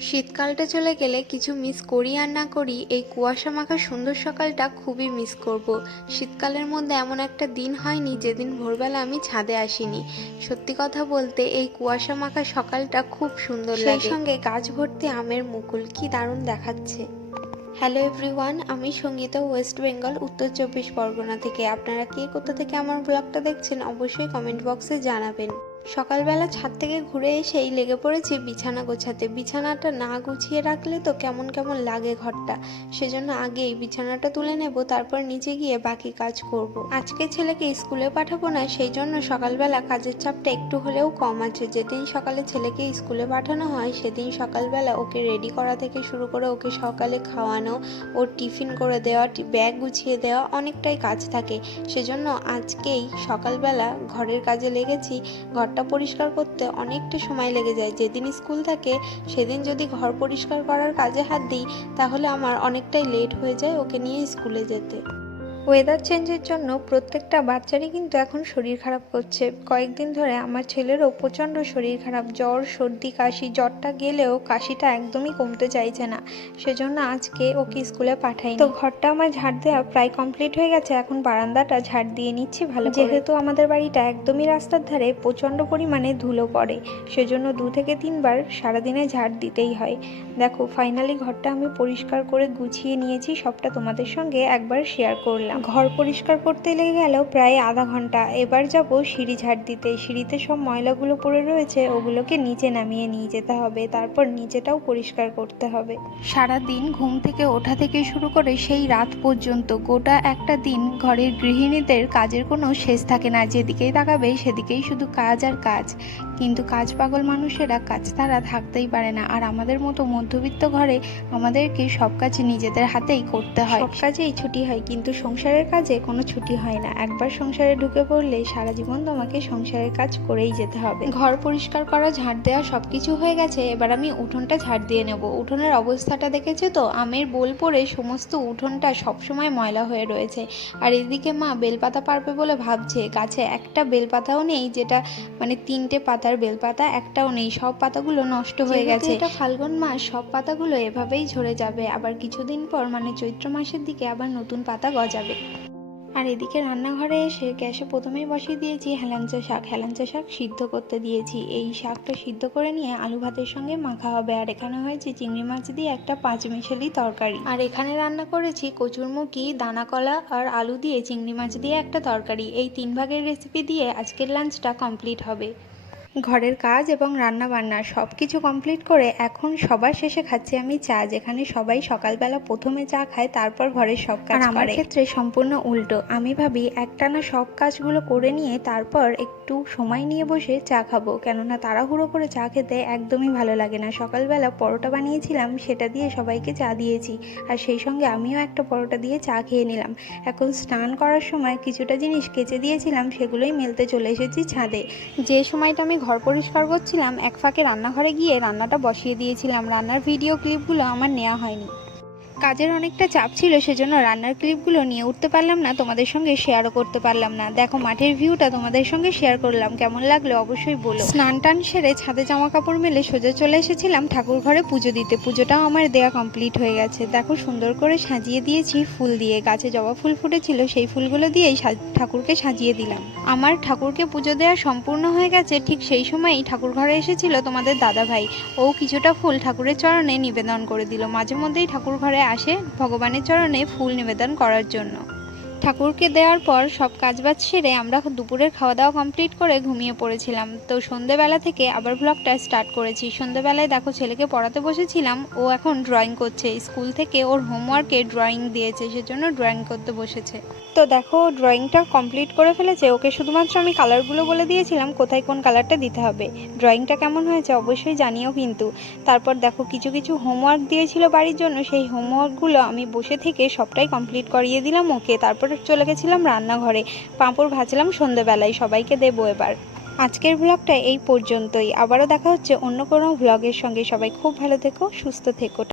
শীতকালটা চলে গেলে কিছু মিস করি আর না করি এই কুয়াশা মাখা সুন্দর সকালটা খুবই মিস করব। শীতকালের মধ্যে এমন একটা দিন হয়নি যেদিন ভোরবেলা আমি ছাদে আসিনি। সত্যি কথা বলতে এই কুয়াশা মাখা সকালটা খুব সুন্দর সেই সঙ্গে গাছ ভর্তি আমের মুকুল কি দারুণ দেখাচ্ছে। হ্যালো এভরিওয়ান আমি সঙ্গীতা ওয়েস্ট বেঙ্গল উত্তর চব্বিশ পরগনা থেকে। আপনারা কে কোথা থেকে আমার ব্লগটা দেখছেন অবশ্যই কমেন্ট বক্সে জানাবেন। সকালবেলা ছাদ থেকে ঘুরে এসেই লেগে পড়েছি বিছানা গোছাতে। বিছানাটা না গুছিয়ে রাখলে তো কেমন কেমন লাগে ঘরটা। সেজন্য আগেই বিছানাটা তুলে নেব, তারপর নিচে গিয়ে বাকি কাজ করব। আজকে ছেলেকে স্কুলে পাঠাবো না সেই জন্য সকালবেলা কাজের চাপটা একটু হলেও কম আছে। যেদিন সকালে ছেলেকে স্কুলে পাঠানো হয়, সেদিন সকালবেলা ওকে রেডি করা থেকে শুরু করে ওকে সকালে খাওয়ানো, ওর টিফিন করে দেওয়া ব্যাগ গুছিয়ে দেওয়া অনেকটাই কাজ থাকে। সেজন্য আজকেই সকালবেলা ঘরের কাজে লেগেছি ঘরটা পরিষ্কার করতে অনেকটা সময় লেগে যায়। যেদিন স্কুল থাকে, সেদিন যদি ঘর পরিষ্কার করার কাজে হাত দিই, তাহলে আমার অনেকটাই লেট হয়ে যায় ওকে নিয়ে স্কুলে যেতে। ওয়েদার চেঞ্জের জন্য প্রত্যেকটা বাচ্চারই কিন্তু এখন শরীর খারাপ করছে কয়েকদিন ধরে আমার ছেলেরও প্রচণ্ড শরীর খারাপ। জ্বর, সর্দি, কাশি, জ্বরটা গেলেও কাশিটা একদমই কমতে চাইছে না। সেজন্য আজকে ওকে স্কুলে পাঠাই তো ঘরটা আমার ঝাড় দেওয়া প্রায় কমপ্লিট হয়ে গেছে। এখন বারান্দাটা ঝাড় দিয়ে নিচ্ছি ভালো যেহেতু আমাদের বাড়িটা একদমই রাস্তার ধারে, প্রচণ্ড পরিমাণে ধুলো পড়ে। সেজন্য দু থেকে তিনবার সারাদিনে ঝাড় দিতেই হয়। দেখো ফাইনালি ঘরটা আমি পরিষ্কার করে গুছিয়ে নিয়েছি। সবটা তোমাদের সঙ্গে একবার শেয়ার করলাম। ঘর পরিষ্কার করতে লেগে গেল প্রায় আধা ঘণ্টা। এবার যাব সিঁড়ি ঝাড় দিতে। সিঁড়িতে সব ময়লাগুলো পড়ে রয়েছে ওগুলোকে নিচে নামিয়ে নিয়ে যেতে হবে। তারপর নিচেটাও পরিষ্কার করতে হবে। সারা দিন ঘুম থেকে ওঠা থেকে শুরু করে সেই রাত পর্যন্ত গোটা একটা দিন ঘরের গৃহিণীদের কাজের কোনো শেষ থাকে না। যেদিকেই তাকাবে সেদিকেই শুধু কাজ আর কাজ। কিন্তু কাজ পাগল মানুষেরা কাজ তারা থাকতেই পারে না। আর আমাদের মতো মধ্যবিত্ত ঘরে আমাদেরকে সব কাজ নিজেদের হাতেই করতে হয়। সব কাজেই ছুটি হয় কিন্তু সংসারের কাজে কোনো ছুটি হয় না। একবার সংসারে ঢুকে পড়লে সারা জীবন তোমাকে সংসারের কাজ করেই যেতে হবে। ঘর পরিষ্কার করা ঝাড় দেওয়া সবকিছু হয়ে গেছে এবার আমি উঠোনটা ঝাড় দিয়ে নেব। উঠোনের অবস্থাটা দেখেছ তো? আমের বোল পরে সমস্ত উঠোনটা সবসময় ময়লা হয়ে রয়েছে। আর এদিকে মা বেলপাতা পারবে বলে ভাবছে। গাছে একটা বেলপাতাও নেই যেটা মানে তিনটে পাতার বেলপাতা একটাও নেই। সব পাতাগুলো নষ্ট হয়ে গেছে। এটা ফাল্গুন মাস সব পাতাগুলো এভাবেই ঝরে যাবে। আবার কিছুদিন পর মানে চৈত্র মাসের দিকে আবার নতুন পাতা গজাবে। আর এদিকে রান্নাঘরে এসে গ্যাসে প্রথমেই বসিয়ে দিয়েছি হেলাঞ্চা শাক। হেলাঞ্চা শাক সিদ্ধ করতে দিয়েছি। এই শাকটা সিদ্ধ করে নিয়ে আলু ভাতের সঙ্গে মাখা হবে। আর এখানে হয়েছে চিংড়ি মাছ দিয়ে একটা পাঁচমিশালি তরকারি। আর এখানে রান্না করেছি কচুরমুখী দানা কলা আর আলু দিয়ে চিংড়ি মাছ দিয়ে একটা তরকারি। এই তিন ভাগের রেসিপি দিয়ে আজকের লাঞ্চটা কমপ্লিট হবে। ঘরের কাজ এবং রান্না বান্না সব কিছু কমপ্লিট করে এখন সবার শেষে খাচ্ছি আমি চা যেখানে সবাই সকালবেলা প্রথমে চা খায় তারপর ঘরের সব কাজ আমার ক্ষেত্রে সম্পূর্ণ উল্টো। আমি ভাবি একটানা সব কাজগুলো করে নিয়ে তারপর একটু সময় নিয়ে বসে চা খাব। কেননা তাড়াহুড়ো করে চা খেতে একদমই ভালো লাগে না। সকালবেলা পরোটা বানিয়েছিলাম সেটা দিয়ে সবাইকে চা দিয়েছি। আর সেই সঙ্গে আমিও একটা পরোটা দিয়ে চা খেয়ে নিলাম। এখন স্নান করার সময় কিছুটা জিনিস কেচে দিয়েছিলাম সেগুলোই মেলতে চলে এসেছি ছাদে। যে সময়টা আমি ঘর পরিষ্কার করছিলাম, এক ফাঁকে রান্নাঘরে গিয়ে রান্নাটা বসিয়ে দিয়েছিলাম। রান্নার ভিডিও ক্লিপগুলো আমার নেওয়া হয়নি। কাজের অনেকটা চাপ ছিল, সেজন্য রান্নার ক্লিপগুলো নিয়ে উঠতে পারলাম না, তোমাদের সঙ্গে শেয়ারও করতে পারলাম না। দেখো, মাঠের ভিউটা তোমাদের সঙ্গে শেয়ার করলাম, কেমন লাগল অবশ্যই বলো। স্নান টান সেরে ছাদে জামা কাপড় মেলে সোজা চলে এসেছিলাম ঠাকুর ঘরে পুজো দিতে। পুজোটাও আমার দেয়া কমপ্লিট হয়ে গেছে। দেখো, সুন্দর করে সাজিয়ে দিয়েছি ফুল দিয়ে। গাছে জবা ফুল ফুটেছিল, সেই ফুলগুলো দিয়েই ঠাকুরকে সাজিয়ে দিলাম। আমার ঠাকুরকে পুজো দেওয়া সম্পূর্ণ হয়ে গেছে, ঠিক সেই সময়ই ঠাকুর ঘরে এসেছিল তোমাদের দাদা ভাই ও কিছুটা ফুল ঠাকুরের চরণে নিবেদন করে দিল। মাঝে মধ্যেই ঠাকুর ঘরে আসে ভগবানের চরণে ফুল নিবেদন করার জন্য। ঠাকুরকে দেওয়ার পর সব কাজবাজ সেরে আমরা দুপুরের খাওয়া দাওয়া কমপ্লিট করে ঘুমিয়ে পড়েছিলাম। তো সন্ধেবেলা থেকে আবার ব্লগটা স্টার্ট করেছি। সন্ধেবেলায় দেখো ছেলেকে পড়াতে বসেছিলাম। ও এখন ড্রয়িং করছে। স্কুল থেকে ওর হোমওয়ার্কে ড্রয়িং দিয়েছে, সেজন্য ড্রয়িং করতে বসেছে। তো দেখো ড্রয়িংটা কমপ্লিট করে ফেলেছে। ওকে শুধুমাত্র আমি কালারগুলো বলে দিয়েছিলাম, কোথায় কোন কালারটা দিতে হবে। ড্রয়িংটা কেমন হয়েছে অবশ্যই জানিও কিন্তু। তারপর দেখো, কিছু কিছু হোমওয়ার্ক দিয়েছিল বাড়ির জন্য। সেই হোমওয়ার্কগুলো আমি বসে থেকে সবটাই কমপ্লিট করিয়ে দিলাম ওকে। তারপর চলে গেছিলাম রান্নাঘরে। পাঁপড় ভাজলাম সন্ধেবেলায়, সবাইকে দেবো এবার। আজকের ভ্লগটা এই পর্যন্তই। আবারও দেখা হচ্ছে অন্য কোনো ভ্লগের সঙ্গে। সবাই খুব ভালো থেকো, সুস্থ থেকো।